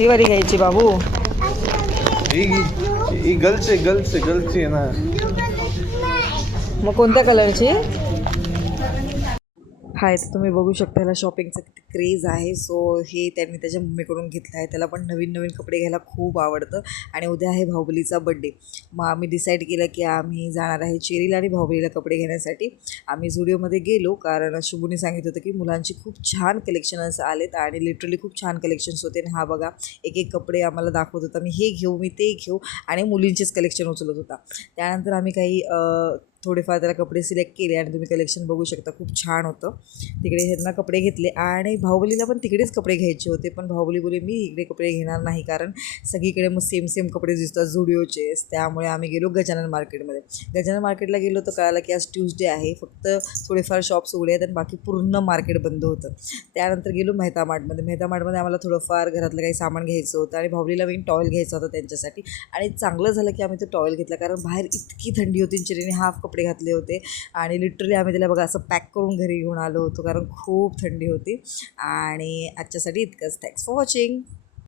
ही वाली घ्यायची बाबू. ही गर्ल्सची आहे ना. मग कोणत्या कलरची? हाय, तर तुम्ही बघू शकता ह्याला शॉपिंगचं किती क्रेज आहे. सो हे त्यांनी त्याच्या मम्मीकडून घेतलं आहे. त्याला पण नवीन नवीन कपडे घ्यायला खूप आवडतं. आणि उद्या आहे बाहुबलीचा बड्डे. मग आम्ही डिसाईड केलं की आम्ही जाणार आहे चेरीला आणि बाहुबलीला कपडे घेण्यासाठी. आम्ही झुडिओमध्ये गेलो कारण शुभूने सांगितलं होतं की मुलांची खूप छान कलेक्शन्स आलेत आणि लिटरली खूप छान कलेक्शन्स होते. आणि हा बघा एक एक कपडे आम्हाला दाखवत होता. मी हे घेऊ, मी ते घेऊ, आणि मुलींचेच कलेक्शन उचलत होता. त्यानंतर आम्ही काही थोडेफार त्याला कपडे सिलेक्ट केले आणि तुम्ही कलेक्शन बघू शकता, खूप छान होतं. तिकडे ह्यांना कपडे घेतले आणि बाहुबलीला पण तिकडेच कपडे घ्यायचे होते. पण बाहुबली बोले मी इकडे कपडे घेणार नाही कारण सगळीकडे मग सेम सेम कपडे दिसतात झुडिओचे. त्यामुळे आम्ही गेलो गजानन मार्केटमध्ये. गजानन मार्केटला गेलो तर कळालं की आज ट्यूसडे आहे, फक्त थोडेफार शॉप्स उघडे आहेत आणि बाकी पूर्ण मार्केट बंद होतं. त्यानंतर गेलो मेहता मार्टमध्ये. मेहता मार्टमध्ये आम्हाला थोडंफार घरातलं काही सामान घ्यायचं होतं आणि बाहुबलीला मी टॉवेल घ्यायचा होता त्यांच्यासाठी. आणि चांगलं झालं की आम्ही तो टॉवेल घेतला कारण बाहेर इतकी थंडी होती. चिरीने हाफ कपडे घातले होते आणि लिटरली आम्ही त्याला बघा असं पॅक करून घरी घेऊन आलो होतो कारण खूप थंडी होती. आणि आजच्यासाठी इतकंच. Thanks for watching.